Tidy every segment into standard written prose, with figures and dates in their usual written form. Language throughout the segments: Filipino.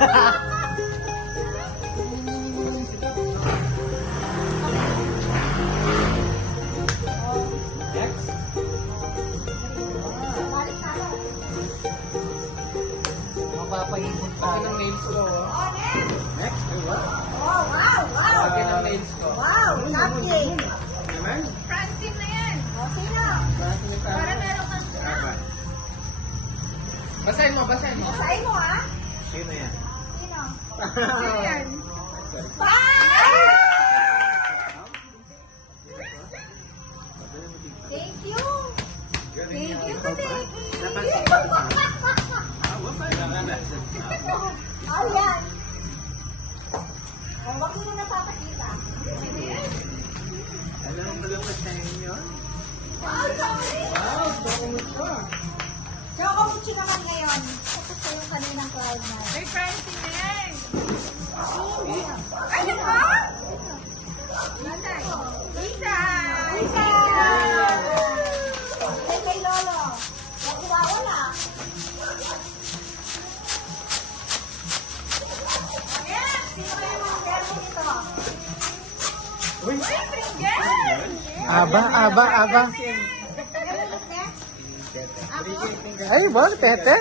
Next. Mapapaipon pa ako ng nails ko. Next. Ay, wow. Oh, wow, wow. Lagi ng nails ko. Wow, napkin. Naman? Francine na yan. O, sino? Para meron kang snack. Basahin mo, basahin mo. Basahin mo, ha? Sino yan? Sino? Sino yan? Thank you. Thank you to Ayan. O, wag mo na papakita. Alam mo pala pa tayo yun? Wow, chocolate. Wow, chocolate siya. Chocolate naman ngayon. Tapos ko yung kaninang cloud na. May Francine na yan. Ano ba? Lisa. Lisa. Lisa! Kay Lolo. Nakuha wala. Ayan, sino kayo mga demo nito? Uy! Aba, aba, aba. Demo nito? Ay, bol, tete.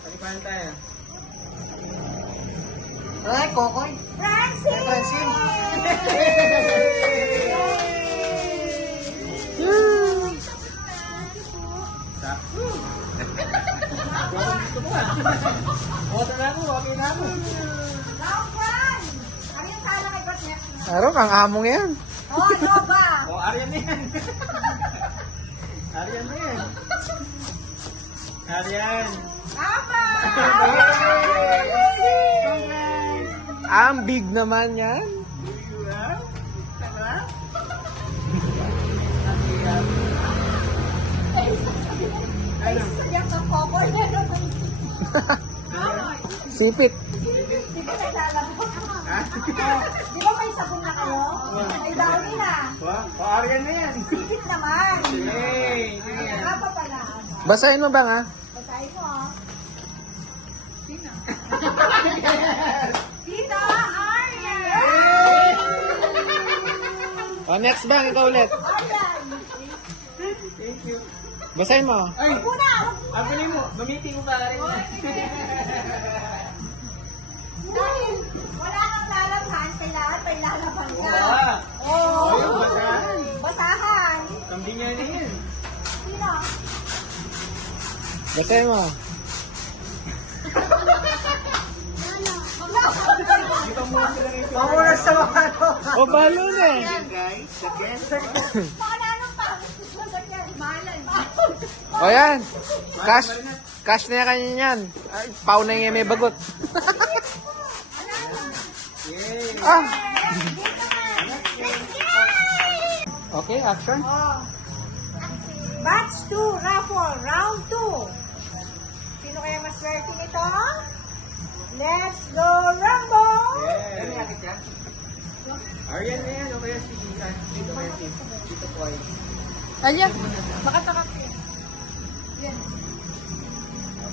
Palipahan tayo. Ay, kokoy. Francine! Water na ako, okay na ako. Round one! Ano yung tala kay Bot next? Arong, ang among yan. Oh, Nova! O, Aryan na yan. Aryan na yan. Aryan. Tama! Ang big naman yan. Ay, sadyang ka Popoy. Sipit. Di ba naglalabot? Di ba may sabon na kayo? May downy na. O, Aryan na yan. Sikit naman. Yay! Ano pa pala? Basahin mo bang, ha? Basahin mo, ah. Sino? Tita Arya! O, next bang, ikaw ulit. Aryan! Thank you. Basahin mo. Ay! Wag muna! Ang galing mo. Gamitin mo pa rin. Dahil wala kang lalabhan, kailangan may lalabhan ka. Wow. Oo. Ayun, basahan. Basahan. Kambing nga na yan. Sino? Basahin mo. Pamunas sa mga ano. O, balon eh. Guys, the guest. Baka anong pangit mo sa kanya? Malan. O, yan. Cash. Cash na yan kanya yan. Ay, pau na yung may bagot. Yay! Ah. Okay, action. Oh. Batch 2, raffle, round 2. Sino kaya maswerte nito? Let's go, Rambo! Yeah. Aryan na yan. O kaya si Dito Martin. Dito Poy. Anya. Makatakap yun.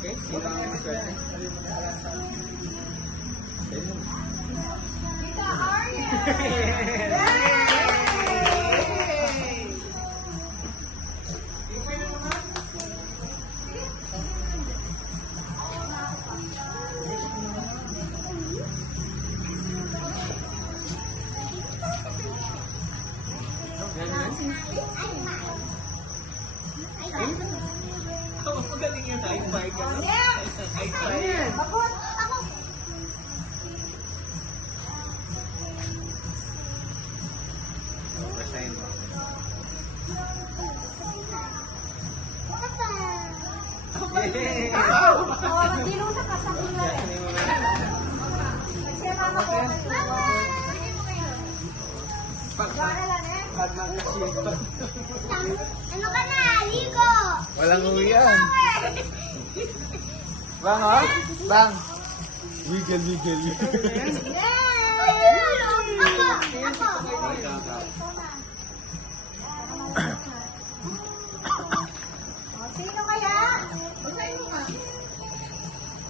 Okay? Sino ang maswerte? Tita Arya! Magaling yan. Ay, bye ka. Ay, bye. Bakot! Basahin mo. Yay! Oh, magdilo na ka sa kulo. Kasi mama ko. Gana lang eh. Pag magkasip. Ano ka na? Ligo! Walang uwian. Bang, ha? Bang. Wiggle, wiggle. Yay! Ako! Oh, sino kaya? Basahin mo nga.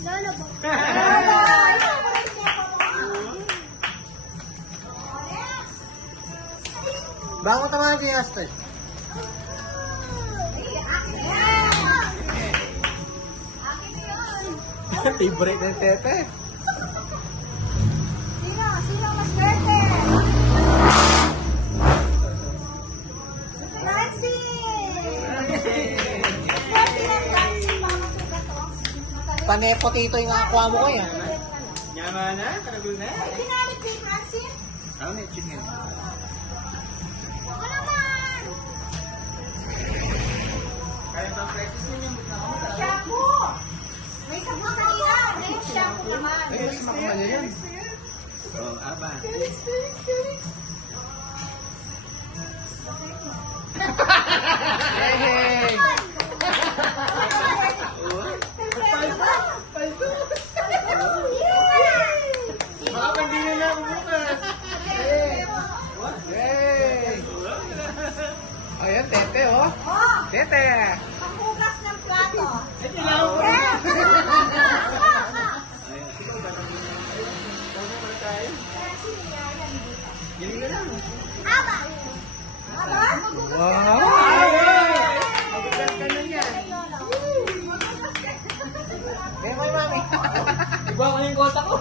Lolo po. Lolo! Baka tama yung Aster. Favorite ng tete. Sino mas swerte? Nancy! Swerte ng Nancy, mga masugat, oh. Panepo tito yung nakakuha mo ko yan. Nyama na? Karagul na? Ay, ginamit ni Nancy? Ano na chicken? Ako naman! Kaya bang practice ninyo? Shampoo! May sabon kanina. Next shampoo naman. Ay, mas makuha niya yan. Oh, aba. Hey! Baka hindi na na ako bukas. Hey! Ayan, tete, oh. Oh, Tete! panghugas ng plato. Kailangan ko Eh, Galing na lang. Aba! Aba? Wow! Magugas ka na yan. Kaya ko yung mami. Iba ko yung kota ko.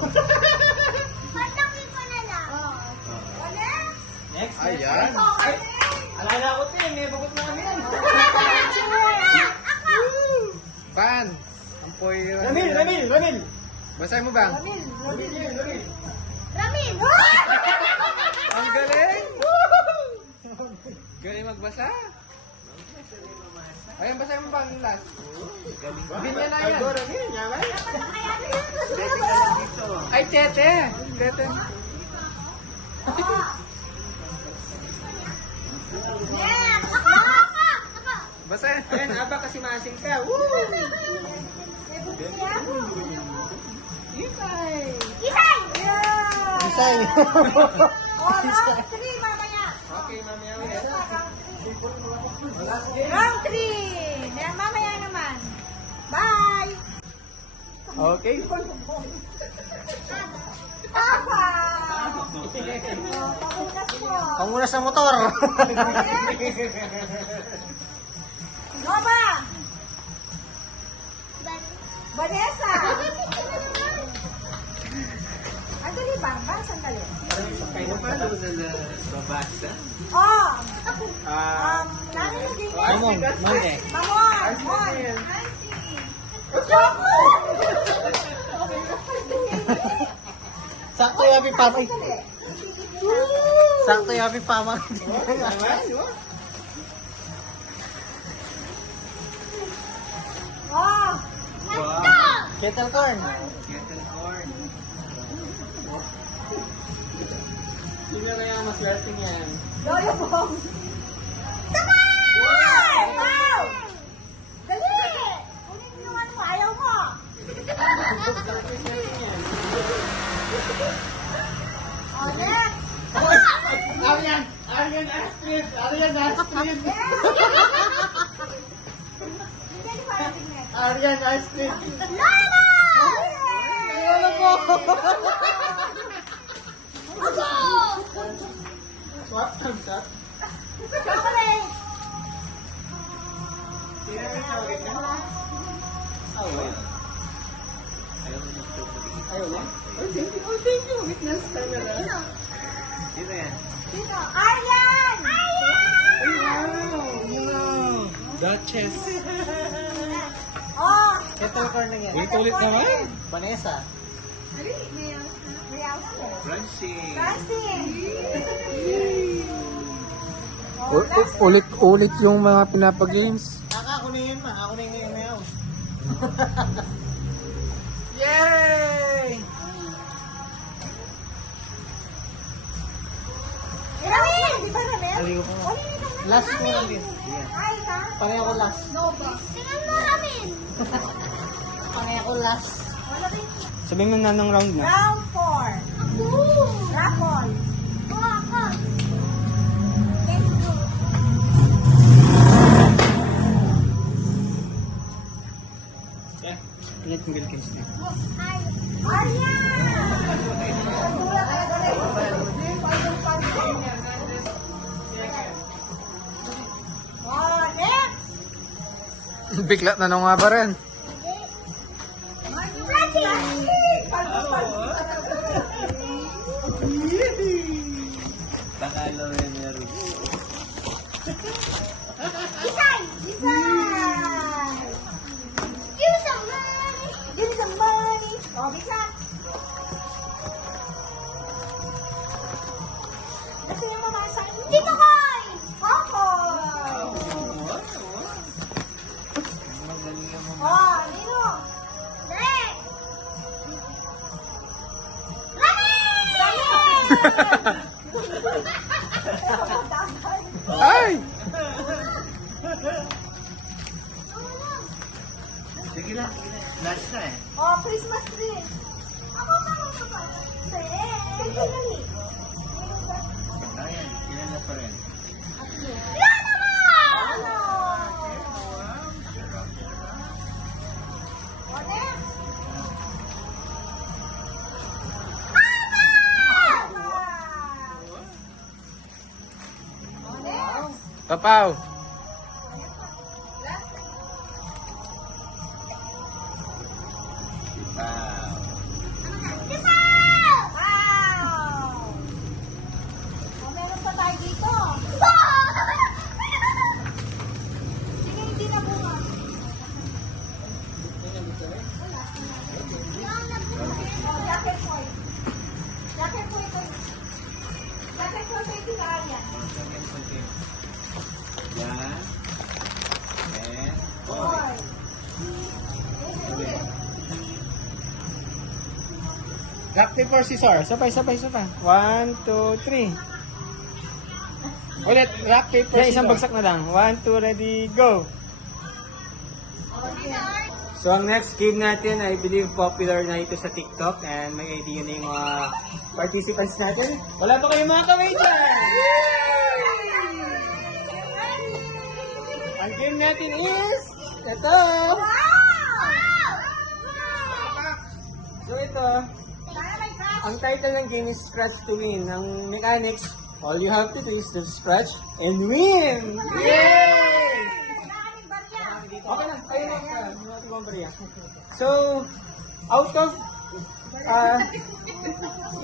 Patakin ko na lang. Wala? Next. Ayan. Ay, alala ko din. May bagot na kami yan. Pan! Ang poy... Ramil. Basahin mo bang? Ramil. Ramin! Ang galing! Galing magbasa. Ayan, basahin mo bang yung last? Binya na yan. Ramil, nyamay. Ay, tete! Tete. Next! Ako! Basahin. Ayan, aba kasi masing ka. Woo! Isay! Isay. Oh, round 3 mamaya. Okay, mamaya. Round 3. Mamaya naman. Bye! Okay. Papa! Oh, pakunas mo. Pangunas ng motor. Nova! Vanessa! Ang dali ba? Sandali. Kayo pa daw sa babasa? Oh! Ah, Nalalagay mo. Mamon. Mone. Mamon! Mon! Sakto yung happy pama. Sandali. Sakto yung happy pama. Oh! Kettle corn. Kettle corn. Sino na yung maswerte niyan? Loyo Bong! Wow! Wow! Dali! Kunin mo yung ano mo. Ayaw mo! Oh, next! Arian Astrid! Hindi di parating next. Arian Astrid! Lala! Ano po? Ako! Swap thumbs up. Chocolate! Sino may chocolate ka? Oh, well. Ayaw mo ng chocolate. Ayaw mo? Oh, thank you. Oh, thank you. Witness ka na lang. Sino yan? Sino? Aryan! Wow! Duchess. Oh! Kettle corn na yan. Wait, ulit naman. Vanessa. May house ko. Crunchy. Dancing! Ulit yung mga pinapag-games. Ako na yun ma. Ako na yun ngayon na yun. Yay! Ramin! Di ba Ramin? Aligo po. Uli ka na. Last mo lang din. Ay, ka? Panay ako last. Tingnan mo, Ramin! Panay ako last. Sabihin mo na ng round na. Round 4. Raffle. Let's go. Let me get kiss. Aryan! Pagdula talaga na yun. Bigla na nung nga ba rin? Takalo rin meron. Isay! Isay! Give me some money! Give me some money! Oh, bisa! Gusto niyo mamasa? Dito koy! Kokoy! Magaling yung mga. Oh, Lino! Dali! Ay! Sige na. Last na eh. Oh, Christmas tree! Ako pa pa. Dali! Ayan, ilan na pa rin. Ano? Oh, next! Papaw. Wow. Wow! Oh, meron pa tayo dito. Sige, hindi na bunga. Oh, jacket boy. Jacket boy ko. Jacket boy ko ito ka yan. Yan. And, Boy. Rock, paper, scissors. Sabay. 1, 2, 3. Ulit, rock, paper, scissors. Isang bagsak na lang. 1, 2, ready, go! So, ang next game natin, I believe popular na ito sa TikTok and may idea na yung mga participants natin. Wala ba kayong mga kamay dyan? Ang game natin is, ito! So, ito, ang title ng game is Scratch to Win. Ang mechanics, all you have to do is to scratch and win! Yay! Okay lang, ayun lang. So, out of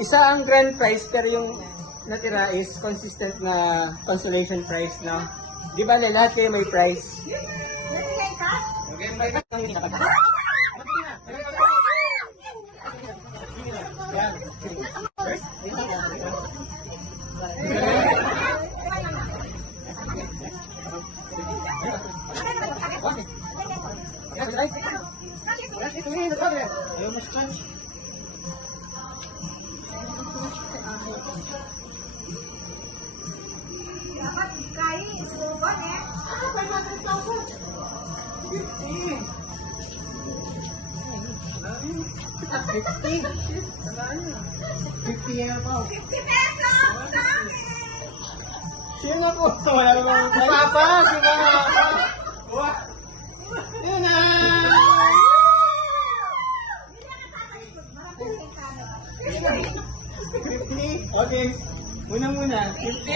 isa ang grand prize pero yung natira is consistent na consolation prize na di ba lahat kayo may prize? Okay, may prize ang hinapag. Ayaw mo scratch? Dapat kain, isuban eh. Ano ba yung 50 yan po. 50 pesos! Sa akin! Sino po? Wala naman. Si Papa! Si Papa! What? Yun na! Hindi na nakakalikod. 50? Okay. Muna. 50?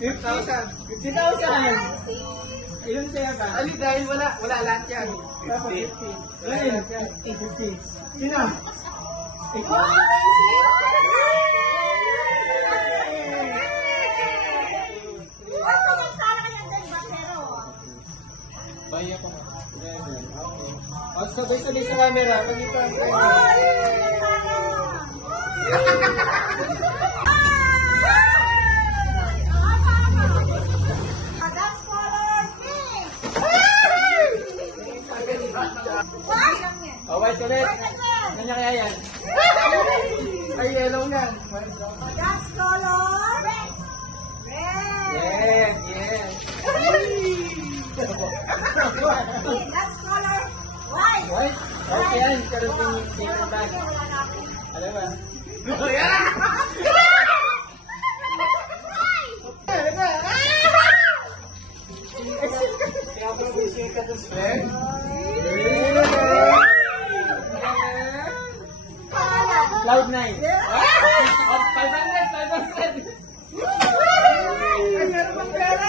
50,000. 50,000. Ilan sa'yo ba? Ali, dahil wala lahat yan. 50. Ayun, 50. Sino? Ikaw? Ano yung sana kayang dalbatero? Baya ko. Okay. O, sabay-sabay sa camera. Pag-ito ang Dance color pink! White! Oh, white ulit. Kanya kaya yan? Ay, yellow yan. Dance color red! Red! Yes. Dance color white! White? Okay yan. Karoon yung paper bag. Alam ba? Kaya pa mag-shake ka to spread? Cloud9. Oh, 500. Ay, meron pang pera.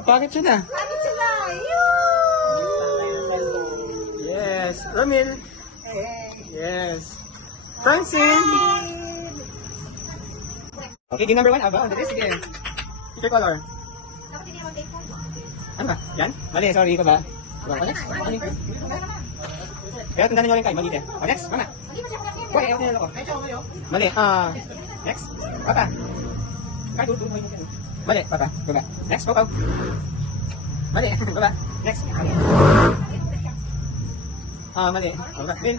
Pagpakit siya na. Bakit sila? Yun! Yes. Romil. Yes. Francine. Okay, game number 1, Aba. On the list, sige. Pick your color. Dapat hindi naman take phone. Ano ba? Yan? Mali, sorry ka ba? Next. Kaya tandaan nyo rin kayo, mali din. Next, mama. Hindi pa siya kasi. Uy, ayaw nila ako. Mali, next. Papa. Kahit tuloy mo yun. Mali, papa. Baba. Next, Papa. Mali, baba. Next. Mali. Baba. Bin.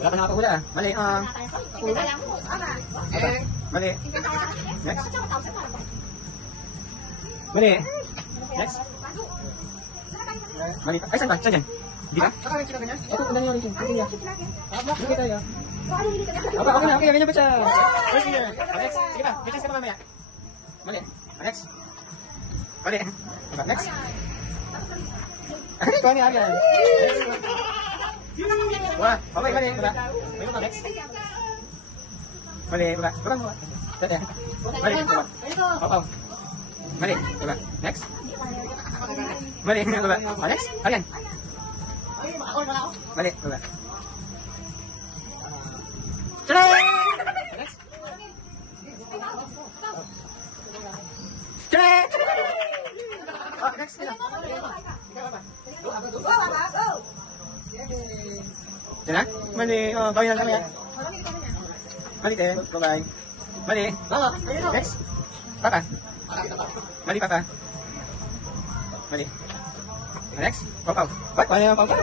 Wala pa nakakahula ah. Mali, Tingnan lang po. Ama. Baba. Mali. Tingnan lang. Next. Dapat siya matawag para ba? Mali. Next. Mali. Ay, saan ba? Saan yan? Di ba? Ito, tandaan nyo rin siya. Sige, sige tayo. Okay, okay, ganyan pa siya. First year. Next. Sige pa, may chance ka pa mamaya. Mali. Next. Mali. Diba? Next. Ito ni Arian. Wah, okay, mali. Diba? May pa, next. Mali, diba? Diba mo? Dati. Mali, diba? Opo. Mali, diba? Next. Mali, diba? Next. Arian. Mali, diba? Tara! Next. Tara! Next. Tara? Mali. Bawi lang kami. Mali din. Bye-bye. Mali. Next. Papa. Mali, Papa. Mali. Next. Papa. What? Mali yung Papa.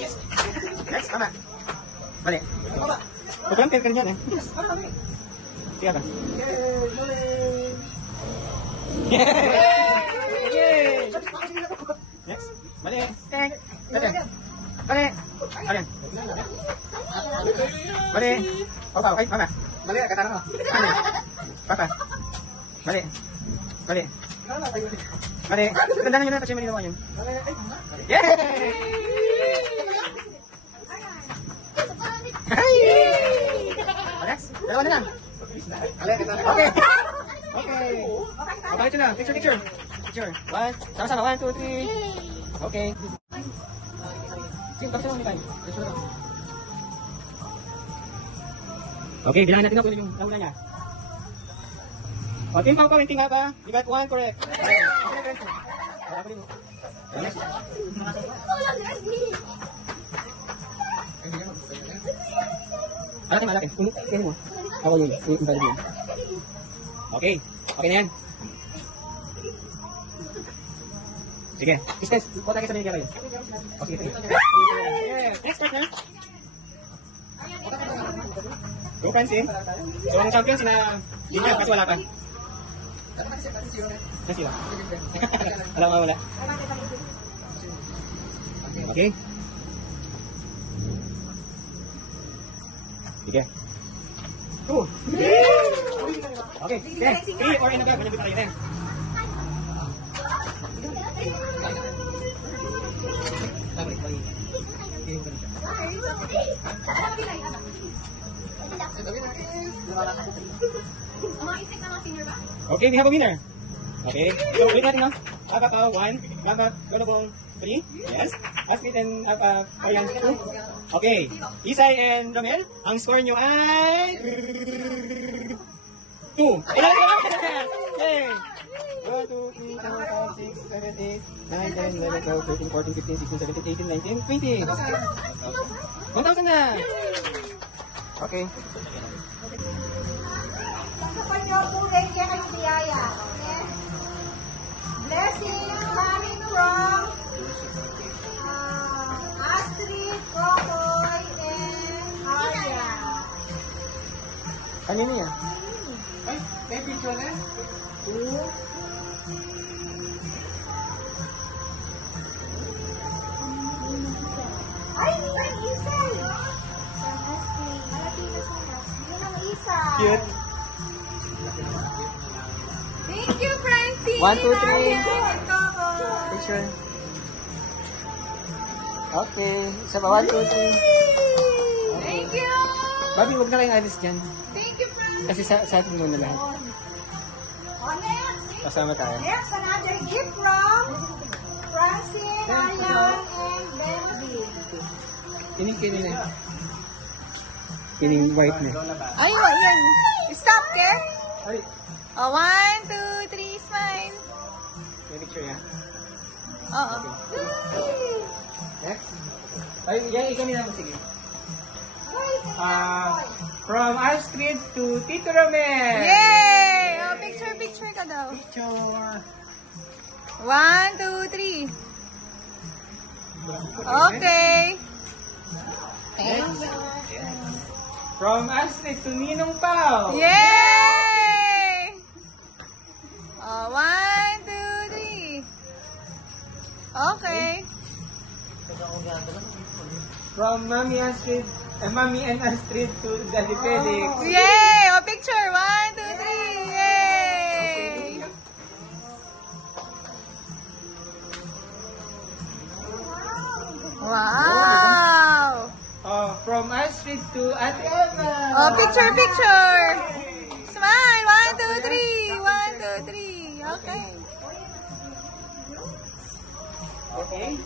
Yes. Next. Mama. Mali. Pagkalang ka niyan eh. Sige ba? Yay! Next. Mali. Mali. Mali. Ayan. Mali. Papa. Ay, mama. Mali. Katara mo. Mali. Papa. Mali. Mali. Mali. Tandaan nyo na kasi mali naman yun. Yay! Next. Dalawa na lang. Okay. Okay. Okay, ito na. Picture. Picture. One. Sama-sama. 1, 2, 3. Okay. Sige, tapos na lang. Okay, bilangin natin na kung yung nauna niya. O, team Pau, ting nga ba? You got 1 correct. Okay. Next. Malaki, malaki. Kaya mo. Ako yun. Yung okay. Okay na yan. Sige. Distance. Punta kayo sa media kayo. O, sige. Next partner. Go, Francine. So, ang champions na linya, kasi wala pa. Na sila. Wala ka, wala. Okay. Sige. 2. Okay. 3 or in agad. Ganyan tayo rin. Okay, we have a winner. Okay. So, ulit natin, no? Abaka 1. Gamba, Golobong 3. Yes. Aspit and Arian 2. Okay. Isay and Romel, ang score nyo ay 2. Ilan ka lang? Yay! 1, 2, 3, 4, 5, 6, 7, 8, 9, 10, 11, 12, 13, 14, 15, 16, 17, 18, 19, 20. 1,000 na! Okay. Kapag nyo po rin kaya kayong biyaya. Okay? Blessing coming from Astrid, Kokoy, and Arya. Kanino yan? Ay, may picture na? Ay, may isa! From Astrid. Malaki na siya. Yun ang isa. Cute. Thank you, Francine! 1, 2, 3. Arian, and Coco. Picture. Okay. Isa pa, 1, 2, 3. Thank you! Bobby, huwag na kayong alis dyan. Thank you, Francine! Kasi sa atin muna lahat. On next! Kasama tayo. Next, another gift from Francine, Aryan, and Benji. Kining na. Kining white na. Ay, yan. Stop there. Ay, Oh, 1, 2, 3, smile. may picture yan. Oo. Next. Ay, yan, ikaw nila mo, sige. From Astrid to Tito Romel. Yay! Oh, picture ka daw. Picture. 1, 2, 3. Okay. Next. From Astrid to Ninong Pao. Yay! Oh, 1, 2, 3. Okay. From Mami and Astrid to Daddy Felix. Yay! Oh, picture. 1, 2, 3. Yay! Wow! From Astrid to Ate Eva. Oh, picture. Smile. 1, 2, 3. 1, 2, 3. Okay. Okay.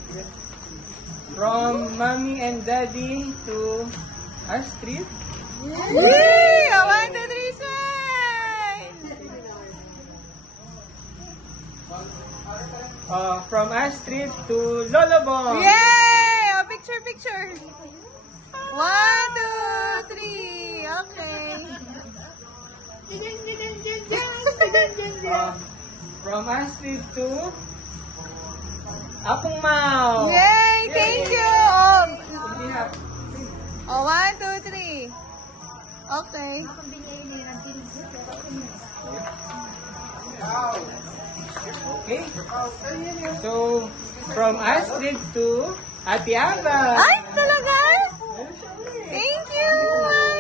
From Mommy and Daddy to Astrid. Yay! Oh, 1, 2, 3. Smile. From Astrid to Lolo Bong. Yay! Oh, picture. 1, 2, 3. Okay. From Astrid to Apong Mau. Yay! Thank you! Oh, 1, 2, 3. Okay. Okay. So, from Astrid to Ate Ava. Ay, talaga? Thank you!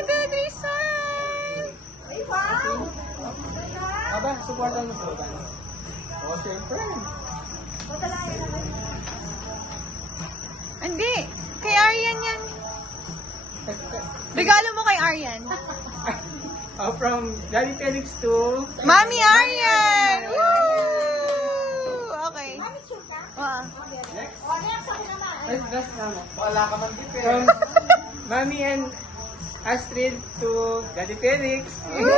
1, 2, 3, smile! Ay, wow! Aba, supportan mo po ba? Oh, siyempre. Hindi. Kay Aryan yan. Regalo mo kay Aryan. From Daddy Felix to Mami Aryan! Woo! Okay. Wow. next. O, next ako naman. Last naman. Wala ka man dip From Mami and Astrid to Daddy Felix. Woo!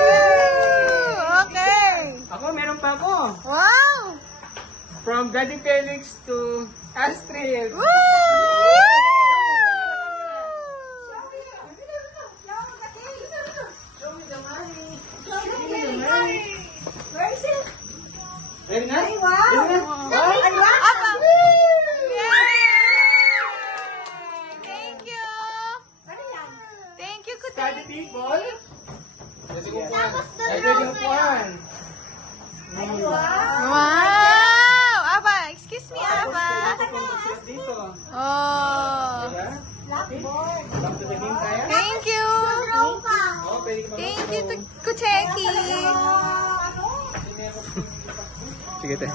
Okay. Ako, meron pa ako. Wow! From Daddy Felix to Astrid. Woo! Where is it? Ready na? Ay, wow! Ready na? Ay, wow! Apa. Yay! Thank you. Ano yan? Thank you, Study Kuting. people. Tapos Ay, yung puan. Wow! Aba, excuse me, Aba. Dito. Oh. Diba? Blackboard. Back to the game tayo. Thank you. Oh, pwede ka Thank you, Kucheki. Ano? Sige, te.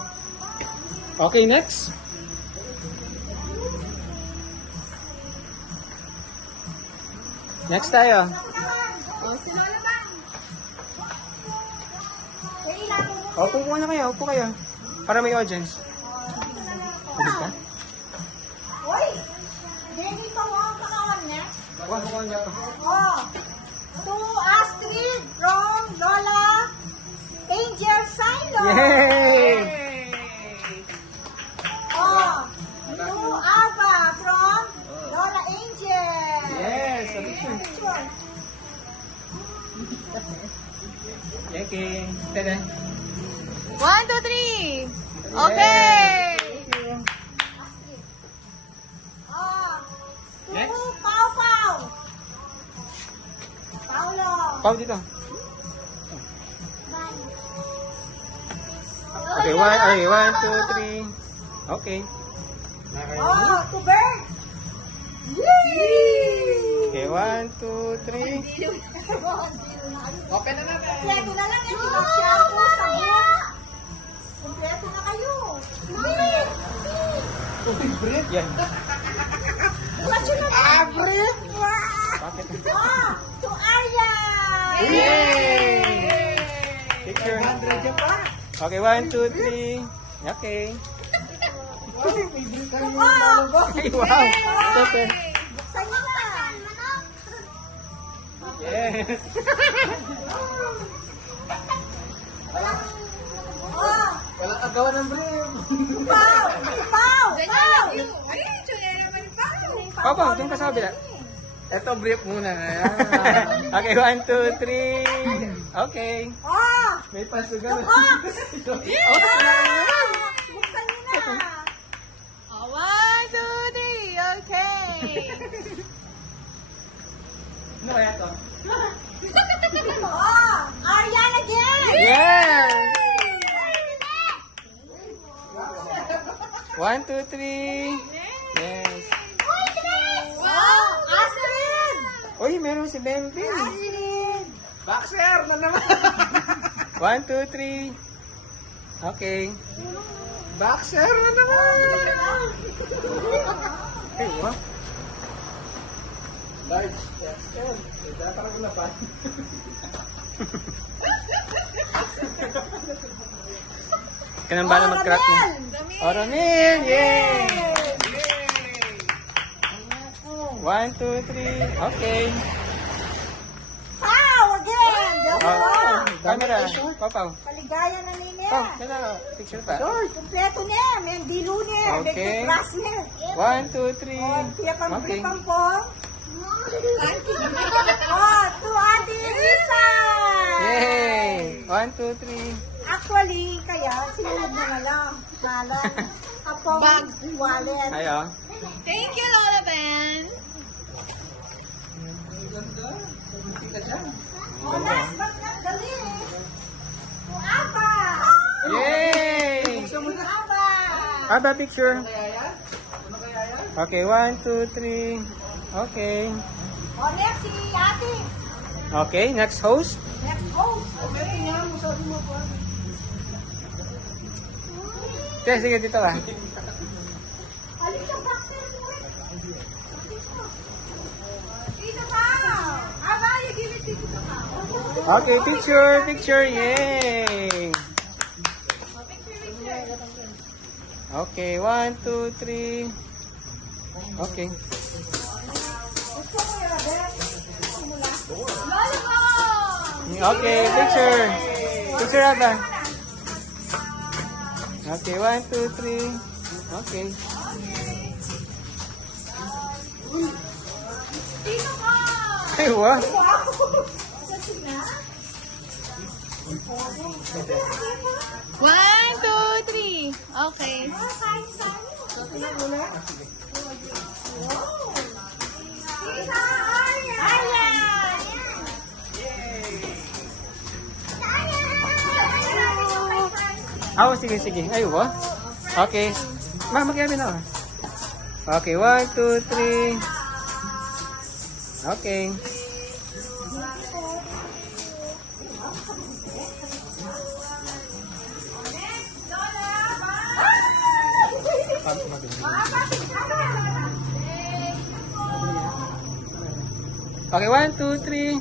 Okay, next. Next tayo. Upo muna kayo, upo kayo. Para may audience. Pwede ka? Uy! Denny pa mo ang kakawan niya. Wah, upo niya pa. Oh! To Astrid from Lola Angel Silo. Yay! Oh! To Ava from Lola Angel. Yes, sabi siya. Picture. Okay, tada. 1, 2, 3. Okay. Thank you. Oh! To Next. Pau Pau. Paulo. Pau dito. Okay, one, two, three. Okay. Oh! To Bert. Yay! Okay, 1, 2, 3. Open na natin. Kompleto na lang yan. Diba shampoo, sabon. Kompleto na kayo. Yan. What's your name? Brit. Bakit? Oh! To Arya. Yay! Picture. 100 yan pa. Okay, 1, 2, 3. Okay. Ay, wow. Super. Buksan niyo na. Yes. Oh, Walang agawan ng brief. Pau! Pau! Pau! Papa, doon ka sa kabila. Ito, brief muna. Ayan. Okay, 1, 2, 3. Okay. Oh! May pasugan. Buksan niyo na. Oh, 1, 2, 3. Okay. Ano kaya to? Oh! Arian again! Yes! 1, 2, 3. Yes. Wow! Astrid! Uy, meron si Bempin. Astrid! Boxer na naman. 1, 2, 3. Okay. Boxer na naman. Hey, wow. Large. Yes. Dapat ako na pa. Kanang bala mag-crack na. Oh, Ramil! Yay! 1, 2, 3. Okay. Pau again! Just Oh, one! camera. Papaw. Paligaya na niya. Pau, dala. Picture pa. Kompleto niya. May dilo niya. May Okay. class niya. 1, 2, 3. Oh, siya pang Okay. pampong. Oh, to Ate Lisa! Yay! 1, 2, 3. Actually, kaya sinunod na lang. Sala. Kapong wallet. Ayo. Thank you, Lola Ben. Oh, last but not the least. To Aba! Yay! Aba! Aba picture. Okay, 1, 2, 3. Okay. Oh, next si Ate. Okay, next host. Next host. Okay, sige dito ka. Alin sa boxer mo eh? Dito ka! Aba, you give it dito ka. Okay, picture. Yay! Okay, 1, 2, 3. Okay. Gusto mo yung rabbit? Lola Bong! Okay, picture. Picture Aba. Okay, 1, 2, 3. Okay. Dito ka! Ay, wow. One, two, three. Okay. Oh, sige. Ay, wow. Okay. Mag-gabi na. Okay, 1, 2, 3. Okay. Okay, 1, 2, 3.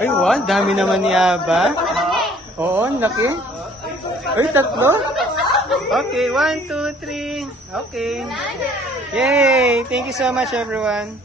Ay, wow. Dami naman ni Aba. Oo, ang laki. Ay, tatlo. Okay, 1, 2, 3. Okay. Yay! Thank you so much, everyone.